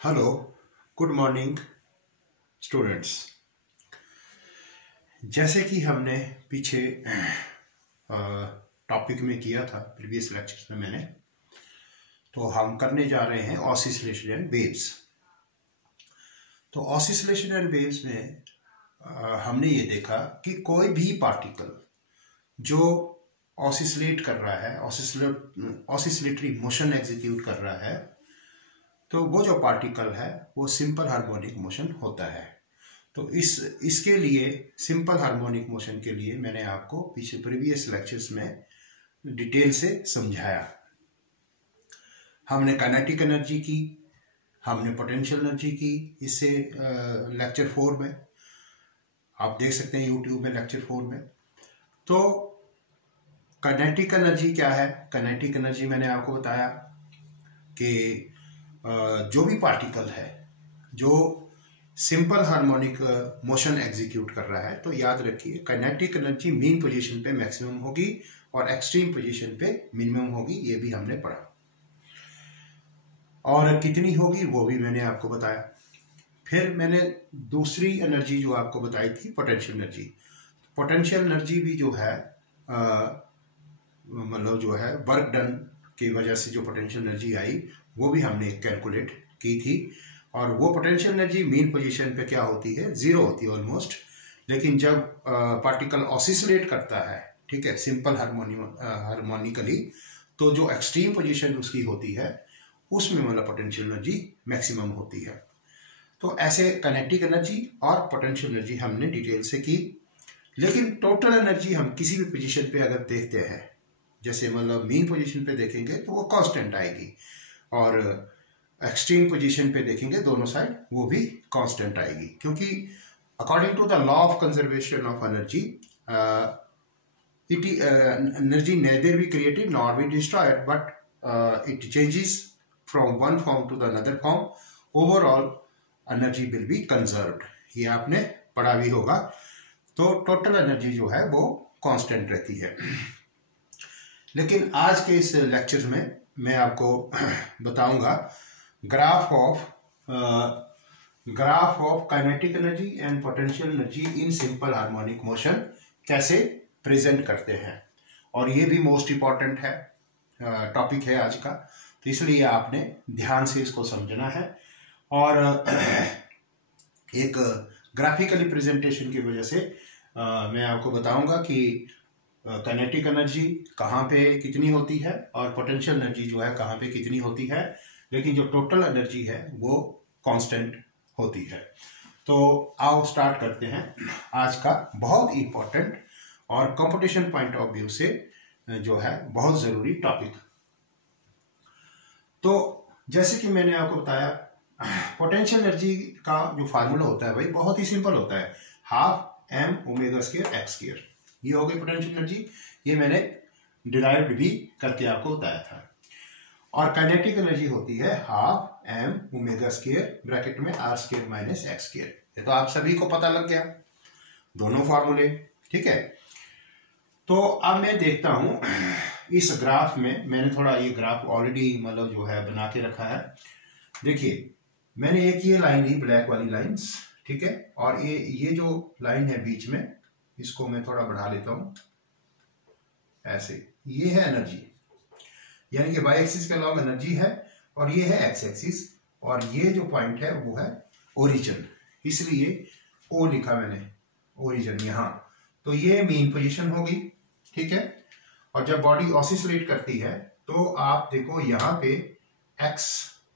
Hello, good morning students. जैसे कि हमने पीछे टॉपिक में किया था प्रीवियस लेक्चर्स में मैंने, तो हम करने जा रहे हैं ऑसिलेशन एंड वेव्स। तो ऑसिलेशन एंड वेव्स में हमने ये देखा कि कोई भी पार्टिकल जो ऑसिलेट कर रहा है, ऑसिलेटरी मोशन एग्जीक्यूट कर रहा है, तो वो जो पार्टिकल है वो सिंपल हार्मोनिक मोशन होता है। तो इसके लिए सिंपल हार्मोनिक मोशन के लिए मैंने आपको पीछे प्रीवियस लेक्चर्स में डिटेल से समझाया। हमने काइनेटिक एनर्जी की, हमने पोटेंशियल एनर्जी की, इससे लेक्चर 4 में आप देख सकते हैं यूट्यूब में लेक्चर 4 में। तो काइनेटिक एनर्जी क्या है? काइनेटिक एनर्जी मैंने आपको बताया कि जो भी पार्टिकल है जो सिंपल हार्मोनिक मोशन एग्जीक्यूट कर रहा है, तो याद रखिए काइनेटिक एनर्जी मीन पोजीशन पे मैक्सिमम होगी और एक्सट्रीम पोजीशन पे मिनिमम होगी। ये भी हमने पढ़ा, और कितनी होगी वो भी मैंने आपको बताया। फिर मैंने दूसरी एनर्जी जो आपको बताई थी पोटेंशियल एनर्जी। पोटेंशियल एनर्जी भी जो है मतलब जो है वर्क डन की वजह से जो पोटेंशियल एनर्जी आई वो भी हमने कैलकुलेट की थी। और वो पोटेंशियल एनर्जी मीन पोजीशन पे क्या होती है? जीरो होती है ऑलमोस्ट। लेकिन जब पार्टिकल ऑसिलेट करता है, ठीक है, सिंपल हार्मोनिकली, तो जो एक्सट्रीम पोजीशन उसकी होती है उसमें मतलब पोटेंशियल एनर्जी मैक्सिमम होती है। तो ऐसे काइनेटिक एनर्जी और पोटेंशियल एनर्जी हमने डिटेल से की। लेकिन टोटल एनर्जी हम किसी भी पोजीशन पे अगर देखते हैं, जैसे मतलब मीन पोजीशन पे देखेंगे तो वो कांस्टेंट आएगी, और एक्सट्रीम पोजीशन पे देखेंगे दोनों साइड वो भी कांस्टेंट आएगी। क्योंकि according to the law of conservation of energy, energy neither be created nor be destroyed, but it changes from one form to the another form. Overall energy will be conserved, ये आपने पढ़ा भी होगा। तो total energy जो है वो constant रहती है। लेकिन आज के इस लेक्चर में मैं आपको बताऊंगा graph of kinetic energy and potential energy in simple harmonic motion कैसे प्रेजेंट करते हैं। और ये भी मोस्ट इंपॉर्टेंट है, टॉपिक है आज का, तो इसलिए आपने ध्यान से इसको समझना है। और एक ग्राफिकली प्रेजेंटेशन की वजह से मैं आपको बताऊंगा कि काइनेटिक एनर्जी कहाँ पे कितनी होती है और पोटेंशियल एनर्जी जो है कहाँ पे कितनी होती है, लेकिन जो टोटल एनर्जी है वो कांस्टेंट होती है। तो आओ स्टार्ट करते हैं आज का बहुत इंपॉर्टेंट और कंपटीशन पॉइंट ऑफ व्यू से जो है बहुत जरूरी टॉपिक। तो जैसे कि मैंने आपको बताया, पोटेंशियल एनर्जी का जो फार्मूला होता है भाई बहुत ही सिंपल होता है, half M omega square X square. ये हो गई पोटेंशियल एनर्जी, ये मैंने डिराइव्ड भी करके आपको बताया था। और काइनेटिक एनर्जी होती है half M omega square bracket में R square minus X square. ये तो आप सभी को पता लग गया, दोनों फार्मूले, ठीक है। तो अब मैं देखता हूं इस ग्राफ में, मैंने थोड़ा ये ग्राफ ऑलरेडी मतलब जो है बना के रखा है। देखिए मैंने एक ये लाइन ली, ब्लैक वाली लाइंस, ठीक है, और ये जो लाइन है बीच में, इसको मैं थोड़ा बढ़ा लेता हूं ऐसे। ये है एनर्जी, यानी कि वाई एक्सिस के अलॉन्ग एनर्जी है, और ये है एक्स एक्सिस, और ये जो पॉइंट है वो है ओरिजिन, इसलिए ओ लिखा मैंने, ओरिजिन यहां। तो ये मेन पोजीशन होगी, ठीक है। और जब बॉडी ऑसिलेट करती है तो आप देखो यहां पे x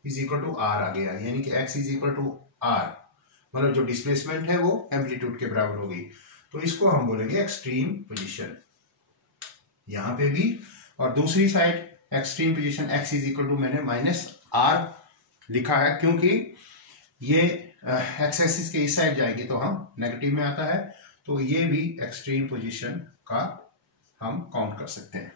is equal to R आ गया, यानी कि x is equal to R, मतलब जो डिस्प्लेसमेंट है वो एम्पलीट्यूड के बराबर होगी। तो इसको हम बोलेंगे एक्सट्रीम पोजीशन यहां पे भी। और दूसरी side extreme position x is equal to मैंने माइनस आर लिखा है, क्योंकि ये एक्स एक्सिस के इस साइड जाएगी तो हम नेगेटिव में आता है, तो ये भी एक्सट्रीम पोजीशन का हम काउंट कर सकते हैं।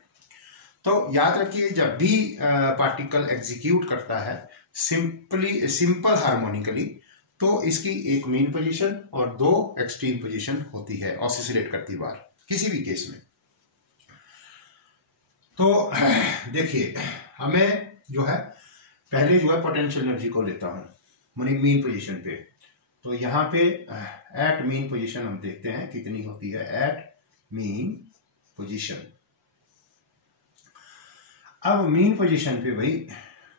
तो याद रखिए जब भी पार्टिकल एग्जीक्यूट करता है सिंपल हार्मोनिकली, तो इसकी एक मेन पोजीशन और दो एक्सट्रीम पोजीशन होती है ऑसिलेट करती बार किसी भी केस में। तो देखिए हमें जो है पहले जो है पोटेंशियल एनर्जी को लेता हूं मानी मीन पोजीशन पे। तो यहाँ पे एट मीन पोजीशन हम देखते हैं कितनी होती है एट मीन पोजीशन। अब मीन पोजीशन पे भाई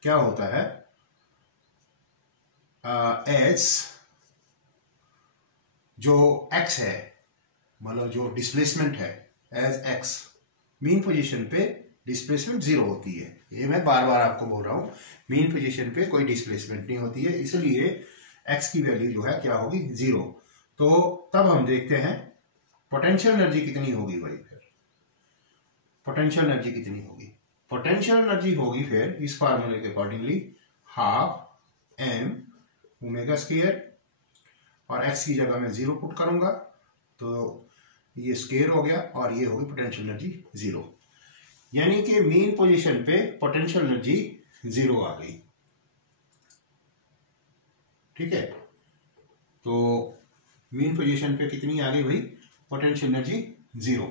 क्या होता है, एच जो एक्स है, मतलब जो डिस्प्लेसमेंट है एज एक्स, मीन पोजीशन पे डिस्प्लेसमेंट जीरो होती है। ये मैं बार बार आपको बोल रहा हूं, मीन पोजीशन पे कोई डिस्प्लेसमेंट नहीं होती है, इसलिए एक्स की वैल्यू जो है क्या होगी, जीरो। तो तब हम देखते हैं पोटेंशियल एनर्जी कितनी होगी भाई। फिर पोटेंशियल एनर्जी कितनी होगी, पोटेंशियल एनर्जी होगी फिर इस फार्मूले के accordingly half M omega square, और एक्स की जगह मैं जीरो पुट करूंगा तो ये स्क्वायर हो गया और ये होगी पोटेंशियल एनर्जी जीरो। यानी कि मीन पोजीशन पे पोटेंशियल एनर्जी जीरो आ गई। ठीक है, तो मीन पोजीशन पे कितनी आ गई भाई, पोटेंशियल एनर्जी जीरो।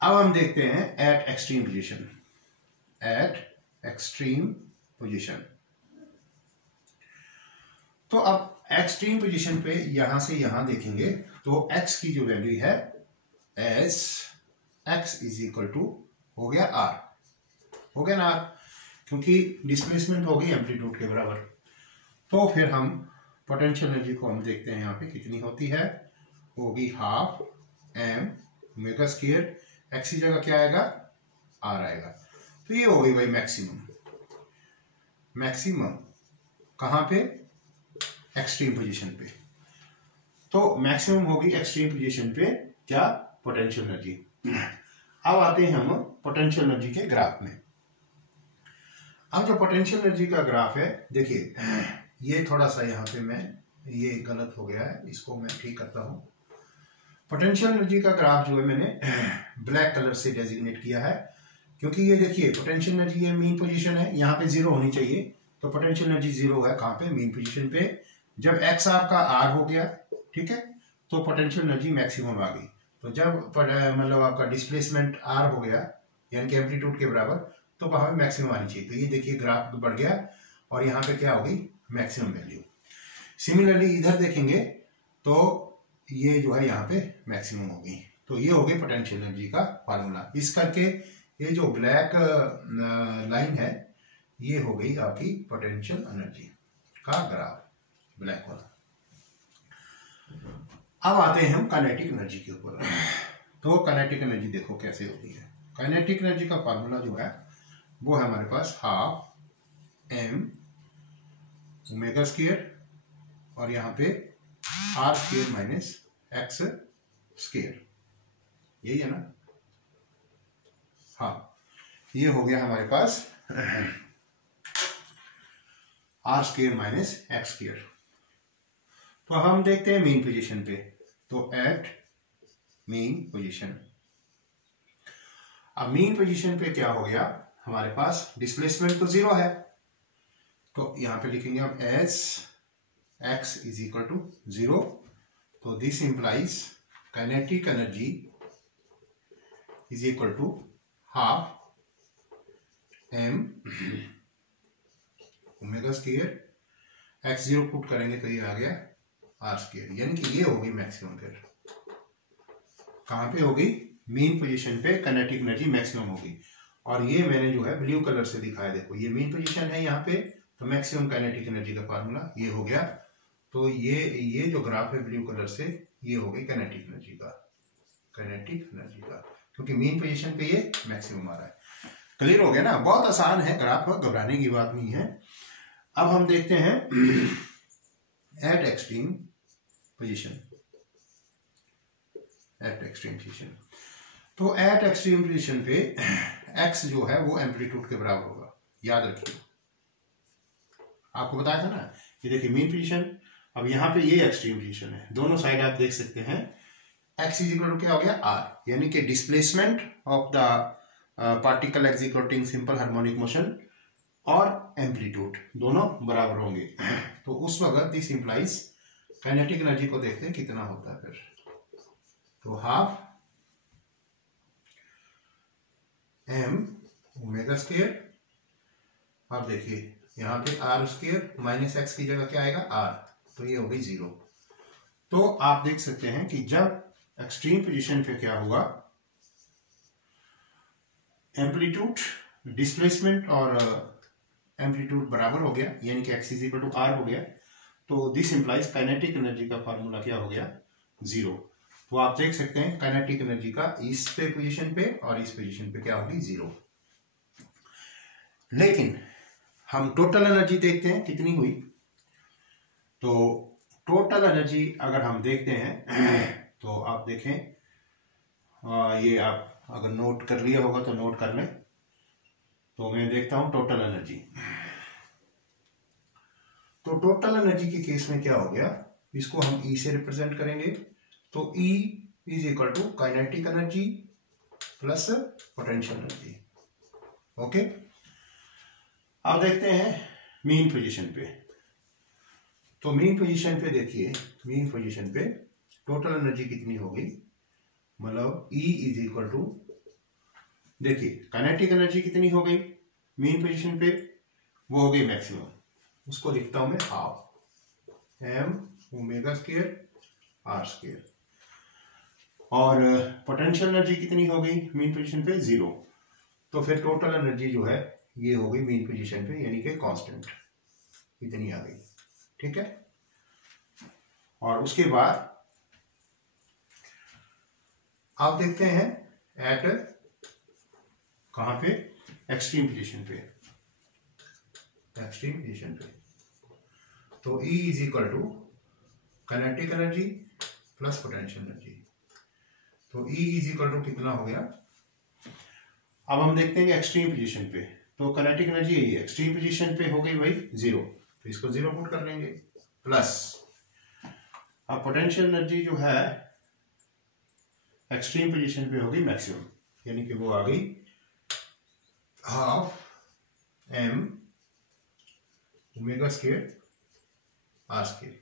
अब हम देखते हैं eight extreme position, eight extreme position. तो अब एक्सट्रीम पोजीशन पे यहां से यहां देखेंगे तो x की जो वैल्यू है as x is equal to हो गया r, हो गया ना r, क्योंकि डिस्प्लेसमेंट हो गई एम्पलीट्यूड के बराबर। तो फिर हम पोटेंशियल एनर्जी को हम देखते हैं यहाँ पे कितनी होती है, होगी half M omega square, x की जगह क्या आएगा, r आएगा। तो ये हो गई भाई मैक्सिमम, मैक्सिमम कहां पे, एक्सट्रीम पोजीशन पे। तो मैक्सिमम होगी एक्सट्रीम पोजीशन पे क्या, पोटेंशियल एनर्जी। अब आते हैं हम पोटेंशियल एनर्जी के ग्राफ में। अब जो पोटेंशियल एनर्जी का ग्राफ है, देखिए ये थोड़ा सा यहाँ पे मैं ये गलत हो गया है, इसको मैं ठीक करता हूं। पोटेंशियल एनर्जी का ग्राफ जो है मैंने ब्लैक कलर से डेजिग्नेट किया है, क्योंकि ये देखिए पोटेंशियल एनर्जी ये मीन पोजीशन है, यहाँ पे जीरो होनी चाहिए, तो पोटेंशियल एनर्जी जीरो है कहाँ पे, मीन पोजीशन पे। जब एक्स आपका आर हो गया, ठीक है, तो पोटेंशियल एनर्जी मैक्सिमम आ गई। तो जब मतलब आपका डिस्प्लेसमेंट आर हो गया यानी कि एम्पलीट्यूड के बराबर, तो वहां पे मैक्सिमम आनी चाहिए। तो ये देखिए ग्राफ बढ़ गया और यहाँ पे क्या होगी, मैक्सिमम वैल्यू। सिमिलरली इधर देखेंगे तो ये जो है यहाँ पे मैक्सिमम होगी। तो ये हो गई पोटेंशियल एनर्जी का फार्मूला। इस करके ये जो ब्लैक लाइन है ये हो गई आपकी पोटेंशियल एनर्जी का ग्राफ, ब्लैक वाला। अब आते हैं हम काइनेटिक एनर्जी के ऊपर। तो काइनेटिक एनर्जी देखो कैसे होती है। काइनेटिक एनर्जी का फार्मूला जो है वो है हमारे पास हाफ एम ओमेगा स्क्वायर और यहाँ पे R square minus X square, यही है ना। हाँ, ये हो गया हमारे पास R square minus X square. तो हम देखते हैं मीन पोजीशन पे, तो एट मीन पोजीशन। अब मीन पोजीशन पे क्या हो गया, हमारे पास डिस्प्लेसमेंट तो जीरो है, तो यहां पे लिखेंगे हम as X is equal to zero. तो this implies kinetic energy is equal to half M omega square, X zero put करेंगे तो ये आ गया आर स्क्वायर, यानी कि ये होगी मैक्सिमम। फिर कहां पे होगी, मीन पोजीशन पे काइनेटिक एनर्जी मैक्सिमम होगी। और ये मैंने जो है ब्लू कलर से दिखाया, देखो ये मीन पोजीशन है यहाँ पे, तो मैक्सिमम काइनेटिक एनर्जी का फार्मूला ये हो गया। तो ये जो ग्राफ है ब्लू कलर से, ये हो गई काइनेटिक एनर्जी का, काइनेटिक एनर्जी का, क्योंकि मीन पोजीशन पे ये मैक्सिमम आ रहा है। क्लियर हो गया ना, बहुत आसान है ग्राफ, घबराने की बात नहीं है। अब हम देखते हैं eight extreme position, eight extreme position. तो एट एक्सट्रीम पोजीशन पे एक्स जो है वो एम्पलीट्यूड के बराबर होगा, याद रखिए, आपको बताया था ना। ये देखिए मीन पोजीशन, अब यहाँ पे ये एक्सट्रीम पोजीशन है, दोनों साइड आप देख सकते हैं। एक्स इज इक्वल टू क्या हो गया, आर, यानी कि displacement of the particle executing simple harmonic motion और एम्पलीट्यूड दोनों बराबर होंगे। तो उस वक्त दिस इंप्लाइज काइनेटिक एनर्जी को देखते हैं कितना होता है फिर। तो हाफ एम ओमेगा स्क्वायर अब देखिए यहाँ पे आर स्क्वायर माइनस एक्स की जगह क्या आएगा आर, तो ये हो गई 0। तो आप देख सकते हैं कि जब एक्सट्रीम पोजीशन पे क्या हुआ, एम्पलीट्यूड, डिस्प्लेसमेंट और एम्पलीट्यूड बराबर हो गया, यानी कि x इक्वल टू आर हो गया। तो दिस इंप्लाइज काइनेटिक एनर्जी का फार्मूला क्या हो गया 0। तो आप देख सकते हैं काइनेटिक एनर्जी का इस पे पोजीशन पे और इस पोजीशन पे क्या होगी 0। लेकिन हम टोटल एनर्जी देखते हैं कितनी हुई। तो टोटल एनर्जी अगर हम देखते हैं तो आप देखें, ये आप अगर नोट कर लिया होगा तो नोट कर लें। तो मैं देखता हूं टोटल एनर्जी। तो टोटल एनर्जी के केस में क्या हो गया, इसको हम E से रिप्रेजेंट करेंगे। तो E is equal to kinetic energy plus potential energy. Okay, अब देखते हैं मीन पोजीशन पे। तो मीन पोजीशन पे देखिए, मीन पोजीशन पे टोटल एनर्जी कितनी हो गई, मतलब E इज इक्वल टू, देखिए काइनेटिक एनर्जी कितनी हो गई मीन पोजीशन पे, वो हो गई मैक्सिमम। उसको लिखता हूं मैं half m omega square R square. और पोटेंशियल एनर्जी कितनी हो गई मीन पोजीशन पे 0। तो फिर टोटल एनर्जी जो है ये हो गई मीन पोजीशन पे, यानी कि कांस्टेंट इतनी आ गई। ठीक है, और उसके बाद आप देखते हैं एट कहां पे, एक्सट्रीम पोजीशन पे, एक्सट्रीम पोजीशन पे। तो E is equal to kinetic energy plus potential energy. तो E इज इक्वल टू कितना हो गया, अब हम देखते हैं एक्सट्रीम पोजीशन पे। तो काइनेटिक एनर्जी यही है, एक्सट्रीम पोजीशन पे हो गई भाई 0, तो इसको 0 पुट कर लेंगे, प्लस अब पोटेंशियल एनर्जी जो है एक्सट्रीम पोजीशन पे हो गई मैक्सिमम, यानी कि वो आ गई half m omega square R square.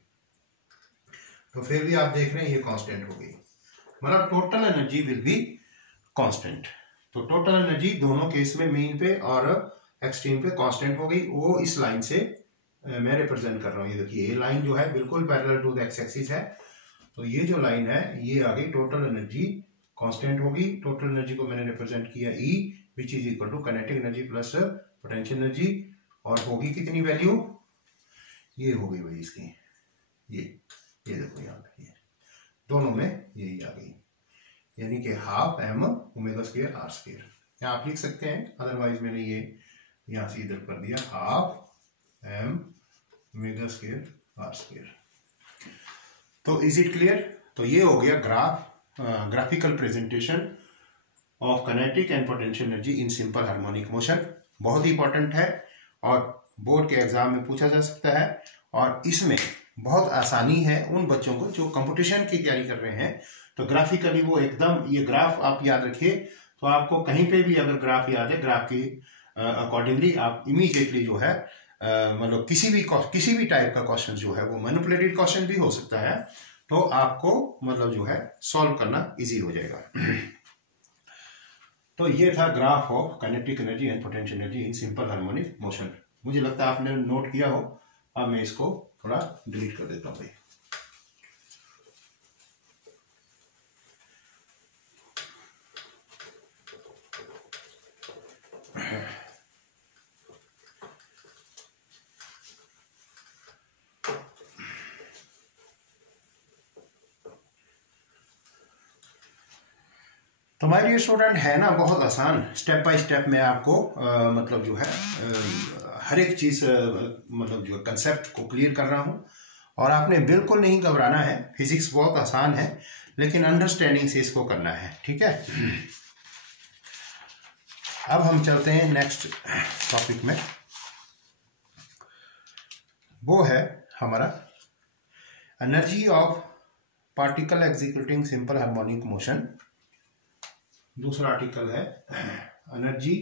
तो फिर भी आप देख रहे हैं ये कांस्टेंट हो गई, मतलब total energy will be constant. तो टोटल एनर्जी दोनों केस में मीन पे और एक्सट्रीम पे कांस्टेंट हो गई। वो इस लाइन से मैं रिप्रेजेंट कर रहा हूँ। ये देखिए ये लाइन जो है बिल्कुल parallel to the X axis है। तो ये जो लाइन है ये आ गई टोटल एनर्जी कांस्टेंट होगी। टोटल एनर्जी को मैंने रिप्रेजेंट किया E which is equal to kinetic energy plus potential energy, और होगी कितनी वैल्यू, ये हो गई भाई इसकी, ये देखो यहाँ पे ये दोनों में यही आ गई, यानी कि half m omega square R square. यहाँ आप लिख सकते हैं, अदरवाइज मैंने ये यहाँ से इधर कर दिया half m omega square R square. तो इज इट क्लियर। तो ये हो गया graphical presentation of kinetic and potential energy in simple harmonic motion. बहुत ही इंपॉर्टेंट है और बोर्ड के एग्जाम में पूछा जा सकता है, और इसमें बहुत आसानी है उन बच्चों को जो कंपटीशन की तैयारी कर रहे हैं। तो ग्राफिकली वो एकदम, ये ग्राफ आप याद रखिए, तो आपको कहीं पे भी अगर ग्राफ याद है, ग्राफ की अकॉर्डिंगली आप इमीडिएटली जो है मतलब किसी भी टाइप का क्वेश्चन जो है वो मैनिपुलेटेड क्वेश्चन भी हो सकता है, तो आपको मतलब जो है सॉल्व करना इजी हो जाएगा। तो ये था graph of kinetic energy and potential energy in simple harmonic motion. मुझे लगता है आपने नोट किया हो। अब मैं इसको थोड़ा डिलीट कर देता हूं भाई। तो माय डियर स्टूडेंट, है ना बहुत आसान, स्टेप बाय स्टेप मैं आपको मतलब जो है हर एक चीज मतलब जो कंसेप्ट को क्लियर कर रहा हूं, और आपने बिल्कुल नहीं घबराना है। फिजिक्स बहुत आसान है, लेकिन अंडरस्टैंडिंग से इसको करना है। ठीक है, अब हम चलते हैं नेक्स्ट टॉपिक में। वो है हमारा energy of particle executing simple harmonic motion. दूसरा आर्टिकल है energy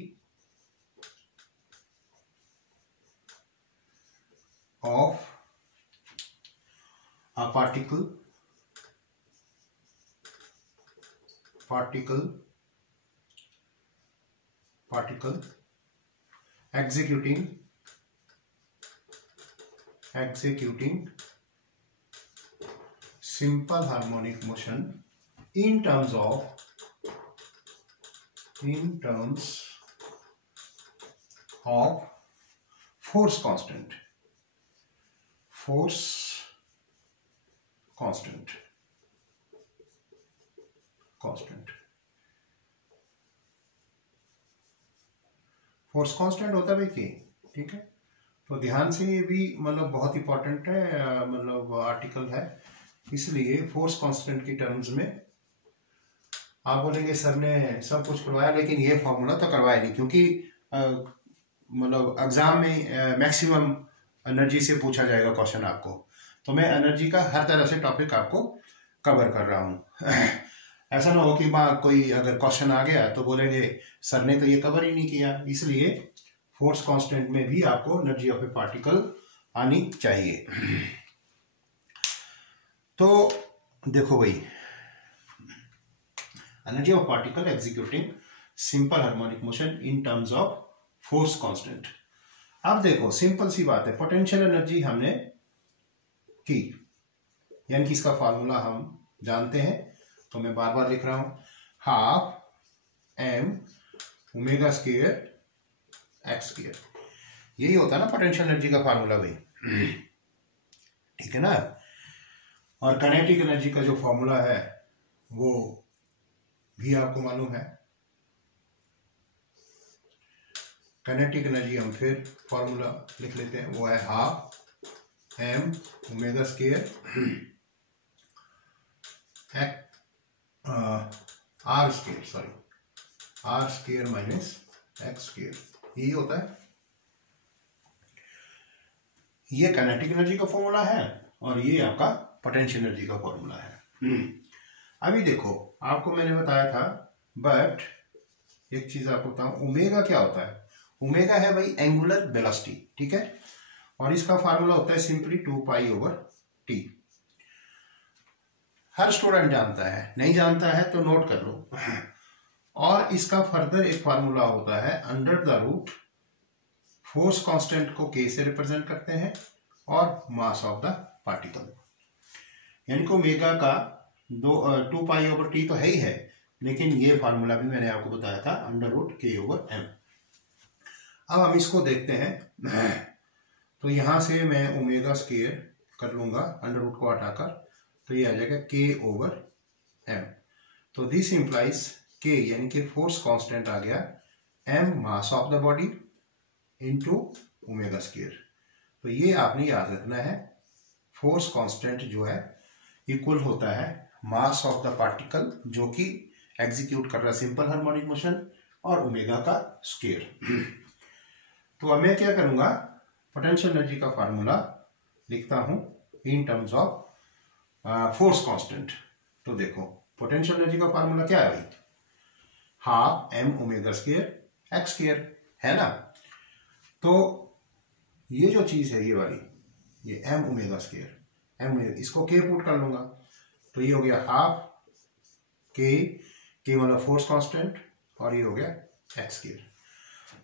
of a particle executing executing simple harmonic motion in terms of force constant force constant होता है भाई के, ठीक है। तो ध्यान से, ये भी मतलब बहुत इंपॉर्टेंट है, मतलब आर्टिकल है, इसलिए फोर्स कांस्टेंट की टर्म्स में आप बोलेंगे सर ने सब कुछ करवाया लेकिन ये फॉर्मूला तो करवाया नहीं, क्योंकि मतलब एग्जाम में मैक्सिमम एनर्जी से पूछा जाएगा क्वेश्चन आपको, तो मैं एनर्जी का हर तरह से टॉपिक आपको कवर कर रहा हूँ। ऐसा ना हो कि कोई अगर क्वेश्चन आ गया तो बोलेंगे सर ने तो ये कवर ही नहीं किया, इसलिए फोर्स कांस्टेंट में भी आपको एनर्जी ऑफ ए पार्टिकल आनी चाहिए। तो देखो भाई, energy of particle executing simple harmonic motion in terms of force constant. अब देखो सिंपल सी बात है, पोटेंशियल एनर्जी हमने की, यानी कि इसका फार्मूला हम जानते हैं, तो मैं बार बार लिख रहा हूं, half M omega square X square, यही होता है ना पोटेंशियल एनर्जी का फार्मूला भाई, ठीक है ना। और काइनेटिक एनर्जी का जो फार्मूला है वो भी आपको मालूम है। काइनेटिक एनर्जी हम फिर फार्मूला लिख लेते हैं, वो है half M omega square R square minus X square, यही होता है। ये काइनेटिक एनर्जी का फॉर्मूला है और ये आपका पोटेंशियल एनर्जी का फॉर्मूला है। अभी देखो, आपको मैंने बताया था, बट एक चीज आपको बताऊं, ओमेगा क्या होता है? ओमेगा है भाई एंगुलर वेलोसिटी, ठीक है, और इसका फार्मूला होता है सिंपली 2 पाई ओवर टी। हर स्टूडेंट जानता है, नहीं जानता है तो नोट कर लो। और इसका फर्दर एक फार्मूला होता है under the root, force constant को के से रिप्रेजेंट करते हैं और मास ऑफ द पार्टिकल, यानी कि ओमेगा का 2 पाई ओवर टी तो है ही है, लेकिन ये फार्मूला भी मैंने आपको बताया था अंडर रूट के ओवर एम। अब हम इसको देखते हैं, तो यहां से मैं ओमेगा स्क्वायर कर लूंगा अंडर रूट को हटाकर, तो ये आ जाएगा के ओवर एम। तो दिस इंप्लाइज के, यानी कि फोर्स कांस्टेंट आ गया, M mass of the body into omega square. तो ये आपने याद रखना है, फोर्स कांस्टेंट जो है इक्वल होता है मास ऑफ द पार्टिकल जो कि एग्जीक्यूट कर रहा है सिंपल हार्मोनिक मोशन, और ओमेगा का स्क्वायर। तो अब मैं क्या करूंगा, पोटेंशियल एनर्जी का फार्मूला लिखता हूं in terms of force constant. तो देखो पोटेंशियल एनर्जी का फार्मूला क्या है भाई, half M omega square X square, है ना। तो ये जो चीज है, ये वाली, ये एम ओमेगा स्क्वायर, एम, इसको के पुट कर लूंगा, तो ये हो गया हाफ के मतलब फोर्स कांस्टेंट, और ये हो गया एक्स स्क्वायर।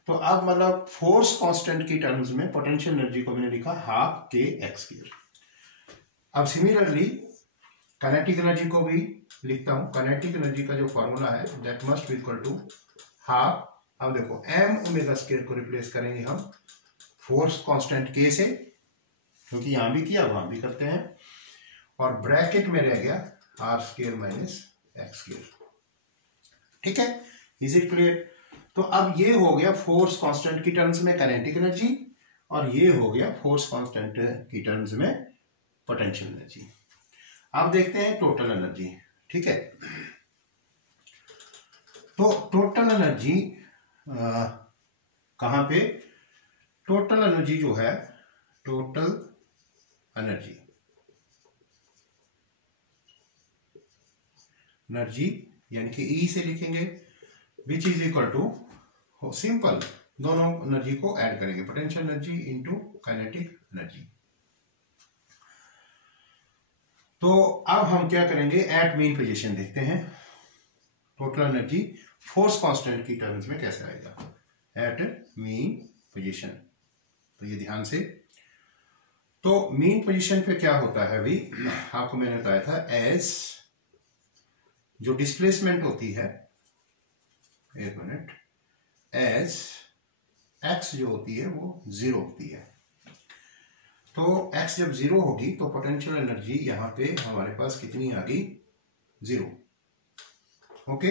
तो अब मतलब फोर्स कांस्टेंट की टर्म्स में पोटेंशियल एनर्जी को मैंने लिखा हाफ के एक्स स्क्वायर। अब सिमिलरली काइनेटिक एनर्जी को भी लिखता हूं, काइनेटिक एनर्जी का जो फॉर्मूला है that must be equal to half, अब देखो एम ओमेगा स्क्वायर को रिप्लेस करेंगे हम फोर्स कांस्टेंट के से, क्योंकि यहां भी किया वहां भी करते हैं, और ब्रैकेट में रह गया R square minus X square, ठीक है। Is it clear? तो अब ये हो गया फोर्स कांस्टेंट की टर्म्स में काइनेटिक एनर्जी, और ये हो गया फोर्स कांस्टेंट की टर्म्स में पोटेंशियल एनर्जी। अब देखते हैं टोटल एनर्जी, ठीक है। तो टोटल एनर्जी कहां पे, टोटल एनर्जी जो है, टोटल एनर्जी यानी कि ई से लिखेंगे, which is equal to, simple, दोनों एनर्जी को ऐड करेंगे, potential energy into kinetic energy. तो अब हम क्या करेंगे, एट मीन पोजीशन देखते हैं टोटल एनर्जी फोर्स कांस्टेंट की टर्म्स में कैसे आएगा, एट मीन पोजीशन। तो ये ध्यान से, तो मीन पोजीशन पे क्या होता है भाई, आपको मैंने बताया था एज जो डिस्प्लेसमेंट होती है, एक मिनट, एज एक्स जो होती है वो 0 होती है। तो एक्स जब 0 होगी तो पोटेंशियल एनर्जी यहां पे हमारे पास कितनी आ गई, 0। ओके,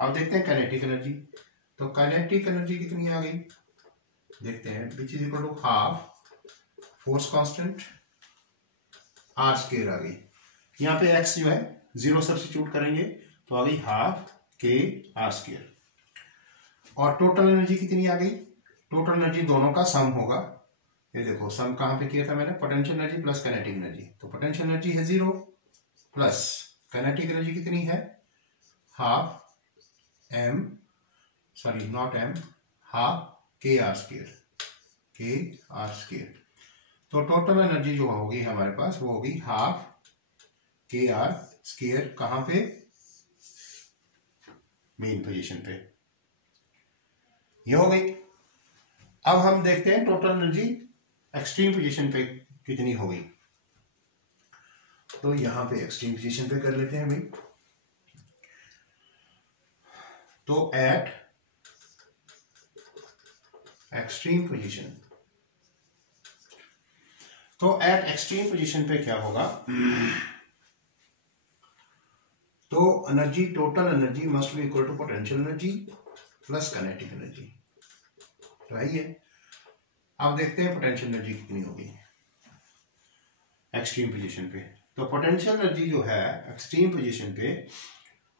अब देखते हैं काइनेटिक एनर्जी। तो काइनेटिक एनर्जी कितनी आ गई, देखते हैं, which is equal to half force constant R square आ गई। यहाँ पे एक्स जो है 0 सब्स्टिट्यूट करेंगे तो आ गई हाफ के आर स्क्वायर। और टोटल एनर्जी कितनी आ गई, टोटल एनर्जी दोनों का सम होगा। ये देखो सम कहां पे किया था मैंने, potential energy plus kinetic energy. तो पोटेंशियल एनर्जी है 0 प्लस काइनेटिक एनर्जी कितनी है, half M, sorry not M, half K R square, K R square. तो टोटल एनर्जी जो होगी हमारे पास वो होगी हाफ के आर स्क्वायर, कहां पे, मेन पोजीशन पे, ये हो गई। अब हम देखते हैं टोटल एनर्जी एक्सट्रीम पोजीशन पे कितनी हो गई। तो यहां पे एक्सट्रीम पोजीशन पे कर लेते हैं भाई। तो एट एक्सट्रीम पोजीशन, तो एट एक्सट्रीम पोजीशन पे क्या होगा, तो energy, total energy must be equal to potential energy plus kinetic energy, तो है ये। अब देखते हैं पोटेंशियल एनर्जी कितनी होगी एक्सट्रीम पोजीशन पे। तो पोटेंशियल एनर्जी जो है एक्सट्रीम पोजीशन पे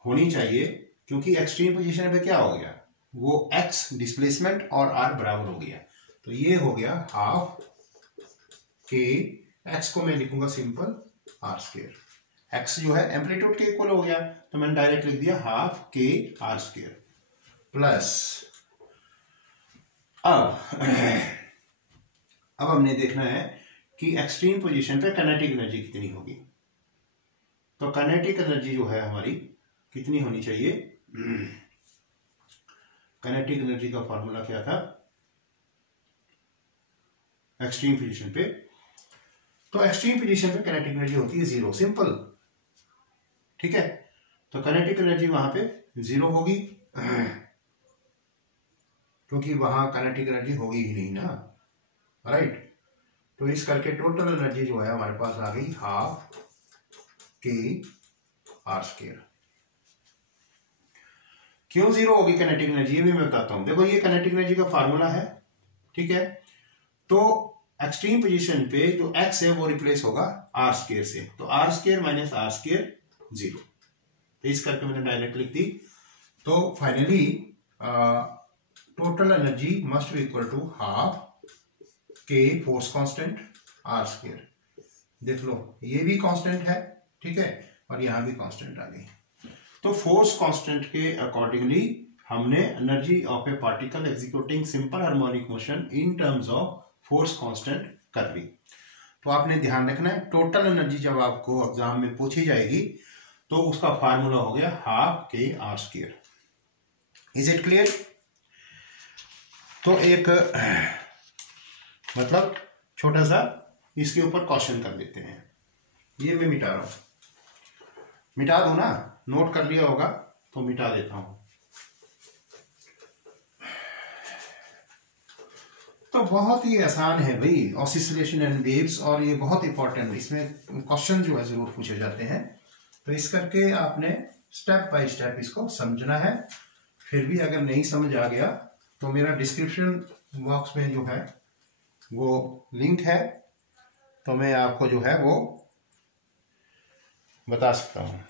होनी चाहिए, क्योंकि एक्सट्रीम पोजीशन पे क्या हो गया, वो एक्स डिस्प्लेसमेंट और आर बराबर हो गया। तो ये हो गया हाफ के, एक्स को मैं लिखूंगा सिंपल आर स्क्वायर, एक्स जो है एम्पलीट्यूड के इक्वल हो गया, तो मैंने डायरेक्ट लिख दिया half K R square plus, अब हमने देखना है कि एक्सट्रीम पोजीशन पे काइनेटिक एनर्जी कितनी होगी। तो काइनेटिक एनर्जी जो है हमारी कितनी होनी चाहिए, काइनेटिक एनर्जी का फॉर्मूला क्या था एक्सट्रीम पोजीशन पे, तो एक्सट्रीम पोजीशन पे काइनेटिक एनर्जी होती है 0, सिंपल, ठीक है। तो काइनेटिक एनर्जी वहां पे 0 होगी, क्योंकि वहां काइनेटिक एनर्जी होगी ही नहीं ना, राइट। तो इस करके टोटल एनर्जी जो है हमारे पास आ गई हाफ के आर स्क्वायर। क्यों 0 होगी काइनेटिक एनर्जी, ये भी मैं बताता हूं। देखो ये काइनेटिक एनर्जी का फार्मूला है, ठीक है। तो एक्सट्रीम पोजीशन पे जो एक्स है वो रिप्लेस होगा आर स्क्वायर से, तो R square minus R square 0। तो इस करके मैंने डायरेक्ट लिख दी। तो finally total energy must be equal to half K force constant R square. देख लो ये भी कांस्टेंट है, ठीक है, और यहां भी कांस्टेंट आ गई। तो फोर्स कांस्टेंट के अकॉर्डिंगली हमने energy of A particle executing simple harmonic motion in terms of force constant कर ली। तो आपने ध्यान रखना है, टोटल एनर्जी जब आपको एग्जाम में पूछी जाएगी तो उसका फार्मूला हो गया half K R square. Is it clear? तो एक मतलब छोटा सा इसके ऊपर क्वेश्चन कर देते हैं। ये मैं मिटा रहा हूं, मिटा दो ना, नोट कर लिया होगा तो मिटा देता हूं। तो बहुत ही आसान है भाई, ऑसिलेशन एंड वेव्स, और ये बहुत इंपॉर्टेंट है, इसमें क्वेश्चन जो है जरूर पूछे जाते हैं। तो इस करके आपने स्टेप बाय स्टेप इसको समझना है। फिर भी अगर नहीं समझ आ गया तो मेरा डिस्क्रिप्शन बॉक्स में जो है वो लिंक है, तो मैं आपको जो है वो बता सकता हूँ।